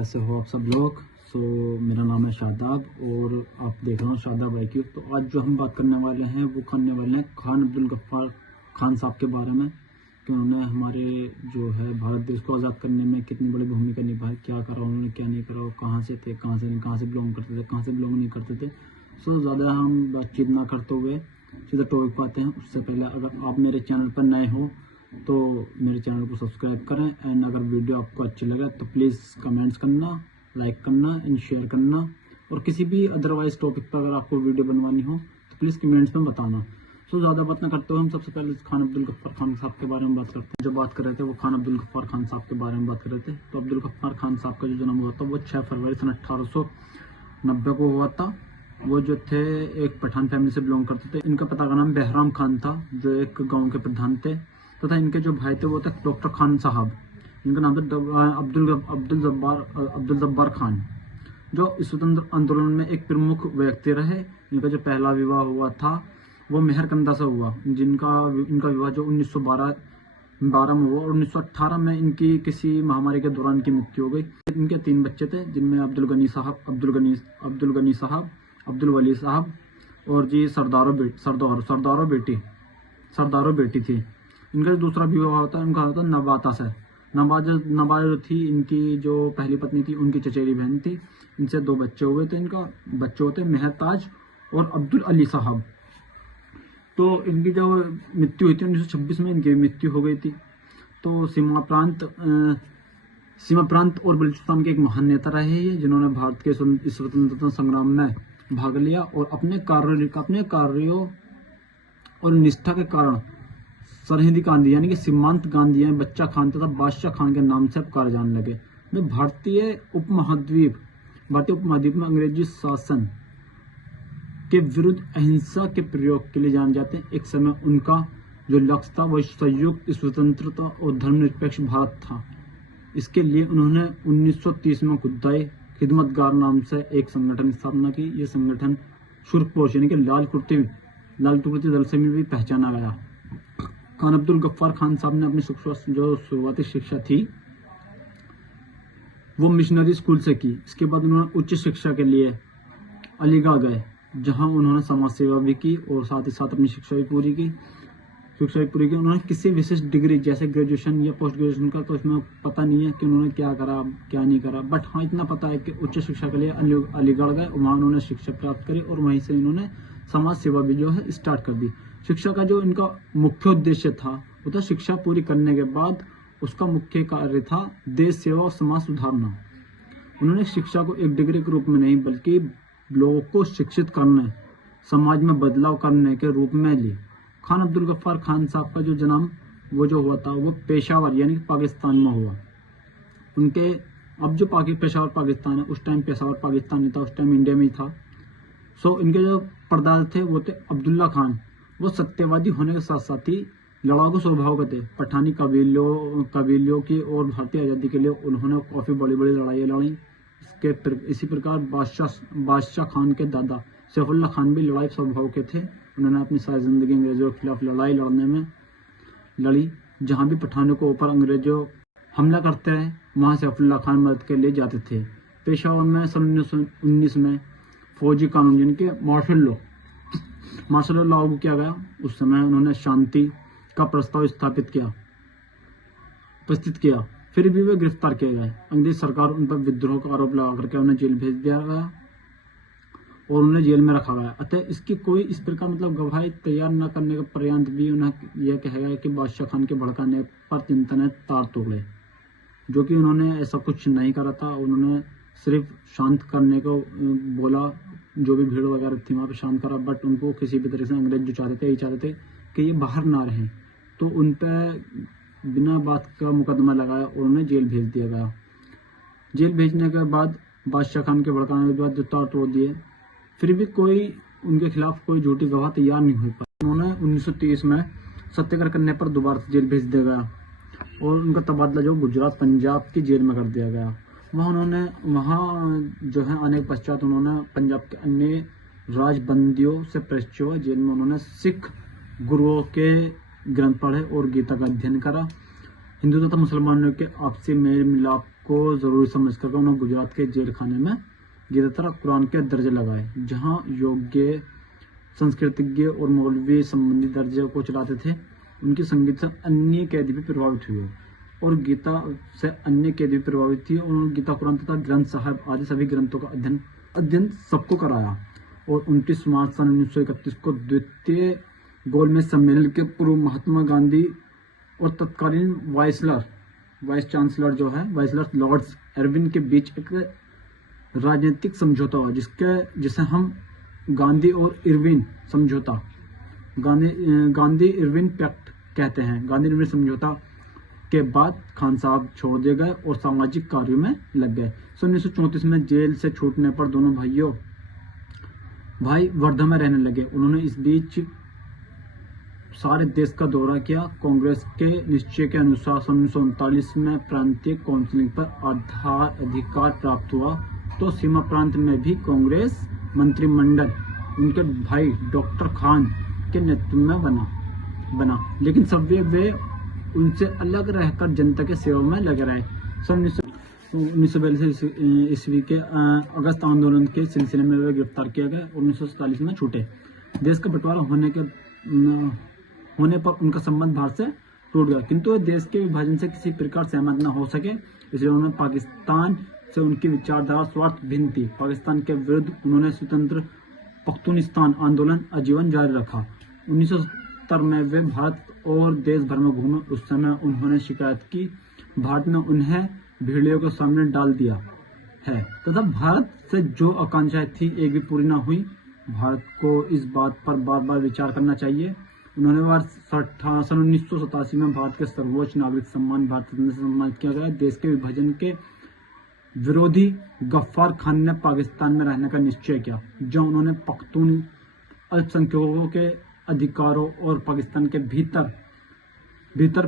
कैसे हो आप सब लोग। मेरा नाम है शादाब और आप देख रहे हो शादाब IQ। तो आज जो हम बात करने वाले हैं वो करने वाले हैं खान अब्दुल गफ्फार खान साहब के बारे में कि उन्होंने हमारे जो है भारत देश को आज़ाद करने में कितनी बड़ी भूमिका निभाई, क्या करा उन्होंने, क्या नहीं करा, कहाँ से थे, कहाँ से बिलोंग करते थे, कहाँ से बिलोंग नहीं करते थे। ज़्यादा हम बातचीत ना करते हुए सीधा टॉपिक पे आते हैं। उससे पहले अगर आप मेरे चैनल पर नए हो तो मेरे चैनल को सब्सक्राइब करें एंड अगर वीडियो आपको अच्छी लगे तो प्लीज़ कमेंट्स करना, लाइक करना एंड शेयर करना। और किसी भी अदरवाइज टॉपिक पर अगर आपको वीडियो बनवानी हो तो प्लीज़ कमेंट्स में बताना। ज़्यादा बात ना करते हुए हम सबसे पहले खान अब्दुल गफ्फार खान साहब के बारे में बात करते हैं। जो बात कर रहे थे वो खान अब्दुल गफ्फार खान साहब के बारे में बात कर रहे थे। तो अब्दुल गफ्फार खान साहब का जो जन्म हुआ था वो 6 फरवरी सन 1890 को हुआ था। वो जो थे एक पठान फैमिली से बिलोंग करते थे। इनका पिता का नाम बहराम खान था जो एक गांव के प्रधान थे तथा इनके जो भाई थे वो थे डॉक्टर खान साहब। इनका नाम था अब्दुल जब्बार खान जो स्वतंत्र आंदोलन में एक प्रमुख व्यक्ति रहे। इनका जो पहला विवाह हुआ था वो मेहरकंदा से हुआ, इनका विवाह जो 1912 में हुआ और 1918 में इनकी किसी महामारी के दौरान इनकी मृत्यु हो गई। इनके 3 बच्चे थे जिनमें अब्दुल गनी साहब, अब्दुल वली साहब और जी सरदारो बेटी थी। इनका जो दूसरा विवाह होता है उनका होता नबाता से। नबाज जो थी इनकी जो पहली पत्नी थी उनकी चचेरी बहन थी। इनसे 2 बच्चे हुए थे। इनका बच्चे होते मेहताज और अब्दुल अली साहब। तो इनकी जो मृत्यु हुई थी 1926 में इनकी मृत्यु हो गई थी। तो सीमा प्रांत और बलूचिस्तान के एक महान नेता रहे हैं जिन्होंने भारत के स्वतंत्रता संग्राम में भाग लिया और अपने कार्यों और निष्ठा के कारण सरहिंदी गांधी यानी कि सीमांत गांधी यानी बच्चा खान तथा बादशाह खान के नाम से पुकारे जाने लगे। वे भारतीय उपमहाद्वीप में अंग्रेजी शासन के विरुद्ध अहिंसा के प्रयोग के लिए जाने जाते हैं। एक समय उनका जो लक्ष्य था वह संयुक्त स्वतंत्रता और धर्मनिरपेक्ष भारत था। इसके लिए उन्होंने 1930 में खुदाई खिदमतगार नाम से एक संगठन की स्थापना की। यह संगठन सुर्खपोश यानी कि लाल कुर्ती दल से भी पहचाना गया। खान अब्दुल गफ्फार खान साहब ने अपनी जो शुरुआती शिक्षा थी वो मिशनरी स्कूल से की। इसके बाद उन्होंने उच्च शिक्षा के लिए अलीगढ़ गए जहां उन्होंने समाज सेवा भी की और साथ ही साथ अपनी शिक्षा भी पूरी की। उन्होंने किसी विशेष डिग्री जैसे ग्रेजुएशन या पोस्ट ग्रेजुएशन का तो इसमें पता नहीं है कि उन्होंने क्या करा क्या नहीं करा, बट हाँ इतना पता है कि उच्च शिक्षा के लिए अलीगढ़ गए, वहाँ उन्होंने शिक्षा प्राप्त करी और वहीं से इन्होंने समाज सेवा भी जो है स्टार्ट कर दी। शिक्षा का जो इनका मुख्य उद्देश्य था वो था शिक्षा पूरी करने के बाद उसका मुख्य कार्य था देश सेवा और समाज सुधारना। उन्होंने शिक्षा को एक डिग्री के रूप में नहीं बल्कि लोगों को शिक्षित करने, समाज में बदलाव करने के रूप में ली। खान अब्दुल गफ्फार खान साहब का जो जन्म वो जो हुआ था वो पेशावर यानी पाकिस्तान में हुआ। उनके अब जो पेशावर पाकिस्तान है उस टाइम पेशावर पाकिस्तान नहीं था, उस टाइम इंडिया में ही था। इनके जो परदादा थे वो थे अब्दुल्ला खान। वो सत्यवादी होने के साथ साथ ही लड़ाकू स्वभाव के थे। पठानी कबीलों की और भारतीय आज़ादी के लिए उन्होंने काफ़ी बड़ी लड़ाई लड़ी। इसी प्रकार बादशाह खान के दादा सैफुल्ला खान भी लड़ाई स्वभाव के थे। उन्होंने अपनी सारी जिंदगी अंग्रेजों के खिलाफ लड़ाई लड़ने में लड़ी। जहां भी पठानों के ऊपर अंग्रेजों हमला करते रहे वहां सैफुल्ला खान मदद के लिए जाते थे। पेशावर में सन 1919 में फौजी कानून यानी कि मार्शल लॉ लागू किया गया। उस समय उन्होंने शांति का प्रस्ताव प्रस्तुत किया, फिर भी वे गिरफ्तार किए गए। अंग्रेज सरकार उन पर विद्रोह का आरोप लगा करके उन्हें जेल भेज दिया गया और उन्हें जेल में रखा गया। अतः इसकी कोई इस प्रकार गवाही तैयार न करने के पर्यंत भी उन्हें यह कहा गया कि बादशाह खान के भड़काने पर चिंता ने तार तोड़े, जो कि उन्होंने ऐसा कुछ नहीं करा था। उन्होंने सिर्फ शांत करने को बोला, जो भी भीड़ वगैरह थी वहाँ पर शांत करा, बट उनको किसी भी तरह से अंग्रेज जो चाहते थे कि ये बाहर ना रहें, तो उन पर बिना बात का मुकदमा लगाया और उन्हें जेल भेज दिया गया। जेल भेजने के बाद बादशाह खान के भड़काने के बाद जो तार तोड़ दिए, फिर भी कोई उनके खिलाफ कोई झूठी गवाह तैयार नहीं हो पाई। उन्होंने 1930 में सत्याग्रह करने पर दोबारा जेल भेज दिया गया और उनका तबादला जो गुजरात पंजाब की जेल में कर दिया गया। वहाँ जो है आने के पश्चात उन्होंने पंजाब के अन्य राजबंदियों से परिचित हुआ। जेल में उन्होंने सिख गुरुओं के ग्रंथ पढ़े और गीता का अध्ययन करा। हिंदू तथा मुसलमानों के आपसी मेल मिलाप को जरूरी समझकर उन्होंने गुजरात के जेल खाने में गीता तथा कुरान के दर्जे लगाए, जहां योग्य संस्कृतज्ञ और मौलवी संबंधी दर्जे को चलाते थे। उनकी संगीत से अन्य कैदी भी प्रभावित हुए और गीता से अन्य कैदी भी प्रभावित थी। उन्होंने गीता, कुरान तथा ग्रंथ साहब आदि सभी ग्रंथों का अध्ययन सबको कराया और 29 मार्च सन 1931 को द्वितीय गोलमेज सम्मेलन के पूर्व महात्मा गांधी और तत्कालीन वाइस चांसलर लॉर्ड्स एरविन के बीच एक राजनीतिक समझौता हुआ, जिसे हम गांधी और इरविन समझौता, गांधी इरविन पैक्ट कहते हैं। गांधी इरविन समझौता के बाद खान साहब छोड़ दिए गए और सामाजिक कार्यों में लग गए। 1934 में जेल से छूटने पर दोनों भाई वर्धा में रहने लगे। उन्होंने इस बीच सारे देश का दौरा किया। कांग्रेस के निश्चय के अनुसार 1939 में प्रांतीय काउंसिलिंग पर अधिकार प्राप्त हुआ, तो सीमा प्रांत में भी कांग्रेस मंत्रिमंडल उनके भाई डॉक्टर खान के नेतृत्व में बना, लेकिन सब वे उनसे अलग रहकर जनता के सेवा में लगे रहे। सन 1942 ईस्वी के अगस्त आंदोलन के सिलसिले में वे गिरफ्तार किया गया और 1947 में छूटे। देश का बंटवारा होने पर उनका संबंध भारत से टूट गया, किंतु वे देश के विभाजन से किसी प्रकार सहमत न हो सके, इसलिए उन्होंने पाकिस्तान से उनकी विचारधारा स्वार्थ भिन्न थी। पाकिस्तान के विरुद्ध उन्होंने स्वतंत्र पख्तूनिस्तान आंदोलन आजीवन जारी रखा। 1970 में वे भारत और देश भर में घूमे। उस समय उन्होंने शिकायत की भारत ने उन्हें भेड़ियों के सामने डाल दिया है तथा भारत से जो आकांक्षाएं थी एक भी पूरी न हुई। भारत को इस बात पर बार बार विचार करना चाहिए। उन्होंने सन 1987 में भारत के सर्वोच्च नागरिक सम्मान भारत रत्न से सम्मानित किया गया। देश के विभाजन के विरोधी गफ्फार खान ने पाकिस्तान में रहने का निश्चय किया, जो उन्होंने पख्तून अल्पसंख्यकों के अधिकारों और पाकिस्तान के भीतर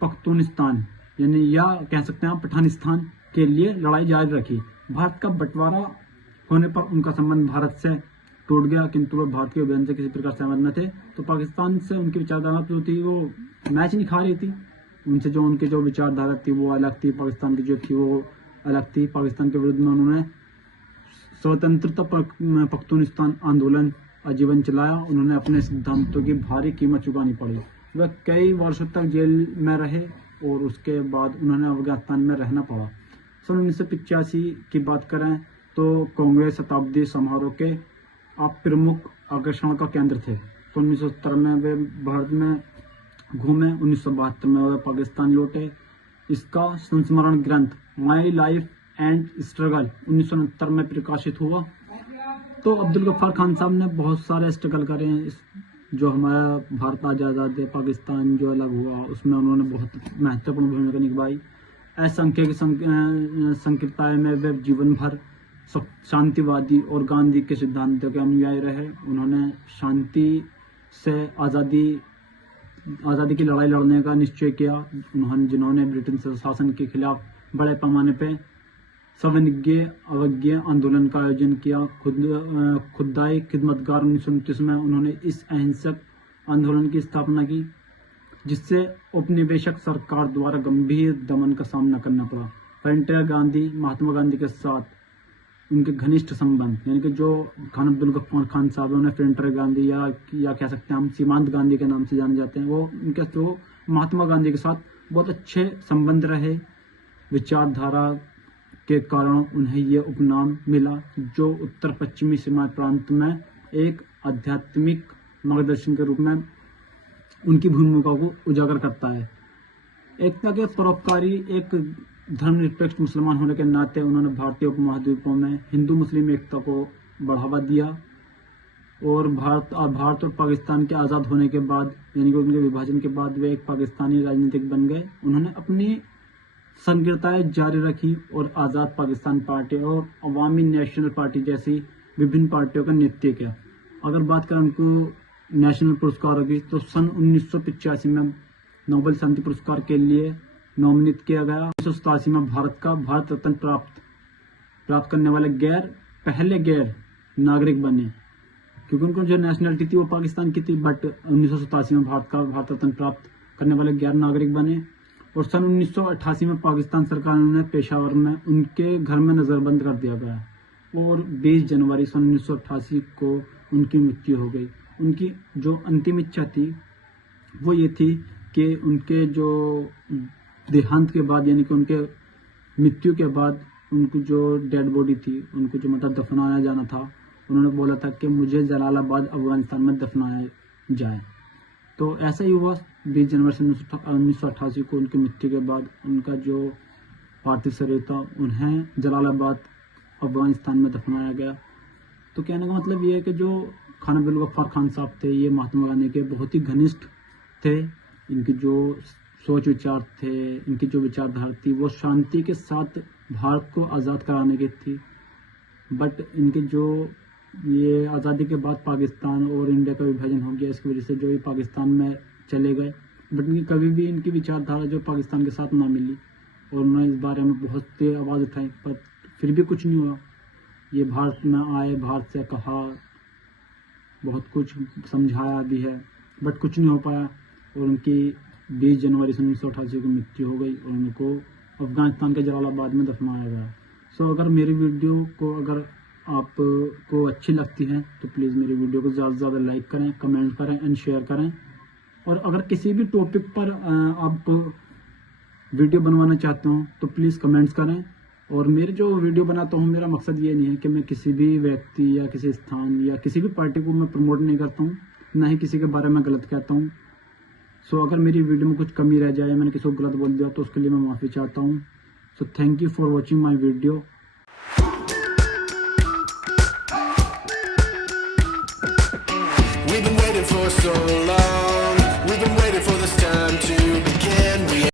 पख्तूनिस्तान यानी या कह सकते हैं पठानिस्तान के लिए लड़ाई जारी रखी। भारत का बंटवारा होने पर उनका संबंध भारत से टूट गया, किंतु वह भारत के विभाजन से किसी प्रकार सहमत न थे। तो पाकिस्तान से उनकी विचारधारा जो थी वो मैच नहीं खा रही थी। उनसे जो उनकी जो विचारधारा थी वो अलग थी, पाकिस्तान की जो थी वो अलग थी। पाकिस्तान के विरुद्ध में उन्होंने स्वतंत्रता पख्तूनिस्तान आंदोलन आजीवन चलाया। उन्होंने अपने सिद्धांतों की भारी कीमत चुकानी पड़ी। वह कई वर्षों तक जेल में रहे और उसके बाद उन्होंने अफगानिस्तान में रहना पड़ा। सन 1985 की बात करें तो कांग्रेस शताब्दी समारोह के प्रमुख आकर्षण का केंद्र थे। 1970 में वे भारत में घूमे। 1972 में वे पाकिस्तान लौटे। इसका संस्मरण ग्रंथ माई लाइफ एंड स्ट्रगल 1969 में प्रकाशित हुआ। तो अब्दुल गफ्फार खान साहब ने बहुत सारे स्ट्रगल करे हैं। जो हमारा भारत आज़ाद पाकिस्तान जो अलग हुआ उसमें उन्होंने बहुत महत्वपूर्ण भूमिका निभाई। असंख्यक संकीर्णताएं में वे जीवन भर शांतिवादी और गांधी के सिद्धांतों के अनुयायी रहे। उन्होंने शांति से आज़ादी की लड़ाई लड़ने का निश्चय किया। जिन्होंने ब्रिटेन शासन के खिलाफ बड़े पैमाने पे अवज्ञा आंदोलन का आयोजन किया। खुदाई खिदमतगार 1929 में उन्होंने इस अहिंसक आंदोलन की स्थापना की, जिससे औपनिवेशिक सरकार द्वारा गंभीर दमन का सामना करना पड़ा। महात्मा गांधी के साथ उनके घनिष्ठ संबंध, यानी कि जो खान अब्दुल गफ्फार खान साहब उन्हें फ्रंटियर गांधी या कह सकते हैं हम सीमांत गांधी के नाम से जाने जाते हैं, वो उनके तो महात्मा गांधी के साथ बहुत अच्छे संबंध रहे। विचारधारा के कारण उन्हें यह उपनाम मिला, जो उत्तर पश्चिमी सीमा प्रांत में एक आध्यात्मिक मार्गदर्शन के रूप में उनकी भूमिका को उजागर करता है। एकता के परोपकारी एक धर्मनिरपेक्ष मुसलमान होने के नाते उन्होंने भारतीय उपमहाद्वीपों में हिंदू मुस्लिम एकता को बढ़ावा दिया और भारत और पाकिस्तान के आज़ाद होने के बाद, यानी कि उनके विभाजन के बाद, वे एक पाकिस्तानी राजनीतिक बन गए। उन्होंने अपनी संकीर्णताएं जारी रखी और आज़ाद पाकिस्तान पार्टी और अवामी नेशनल पार्टी जैसी विभिन्न पार्टियों का नेतृत्व किया। अगर बात करें उनको नेशनल पुरस्कारों की, तो सन 1985 में नोबेल शांति पुरस्कार के लिए नॉमिनेट किया गया। 1987 में भारत रत्न प्राप्त करने वाले पहले गैर नागरिक बने, क्योंकि उनको जो नेशनलिटी थी वो पाकिस्तान की थी, बट 1987 में भारत रत्न प्राप्त करने वाले गैर नागरिक बने। और सन 1988 में पाकिस्तान सरकार ने पेशावर में उनके घर में नज़रबंद कर दिया गया और 20 जनवरी सन 1988 को उनकी मृत्यु हो गई। उनकी जो अंतिम इच्छा थी वो ये थी कि उनके जो देहांत के बाद यानी कि उनके मृत्यु के बाद उनको जो डेड बॉडी थी उनको जो मतलब दफनाया जाना था, उन्होंने बोला था कि मुझे जलालाबाद अफगानिस्तान में दफनाया जाए। तो ऐसा ही हुआ। 20 जनवरी 1988 को उनकी मृत्यु के बाद उनका जो पार्थिव शरीर था उन्हें जलालाबाद अफगानिस्तान में दफनाया गया। तो कहने का मतलब ये है कि जो खान अब्दुल गफ्फार खान साहब थे ये महात्मा गांधी के बहुत ही घनिष्ठ थे। इनकी जो सोच विचार थे, इनकी जो विचारधारा थी वो शांति के साथ भारत को आज़ाद कराने की थी। बट इनके जो ये आज़ादी के बाद पाकिस्तान और इंडिया का विभाजन हो गया, इसकी वजह से जो ये पाकिस्तान में चले गए। बट इनकी कभी भी इनकी विचारधारा जो पाकिस्तान के साथ ना मिली और उन्होंने इस बारे में बहुत तेज आवाज़ उठाई, पर फिर भी कुछ नहीं हुआ। ये भारत में आए, भारत से कहा, बहुत कुछ समझाया भी है, बट कुछ नहीं हो पाया और उनकी 20 जनवरी 1988 को मृत्यु हो गई और उनको अफगानिस्तान के जलालाबाद में दफनाया गया। सो अगर मेरी वीडियो को अगर आपको अच्छी लगती है तो प्लीज़ मेरी वीडियो को ज़्यादा से ज़्यादा लाइक करें, कमेंट करें एंड शेयर करें। और अगर किसी भी टॉपिक पर आप वीडियो बनवाना चाहते हो तो प्लीज़ कमेंट्स करें। और मेरे जो वीडियो बनाता हूँ मेरा मकसद ये नहीं है कि मैं किसी भी व्यक्ति या किसी स्थान या किसी भी पार्टी को मैं प्रमोट नहीं करता हूँ, ना ही किसी के बारे में गलत कहता हूँ। सो अगर मेरी वीडियो में कुछ कमी रह जाए, मैंने किसी को गलत बोल दिया तो उसके लिए मैं माफ़ी चाहता हूँ। So thank you for watching my video. We've been waiting for so long. We've been waiting for this time.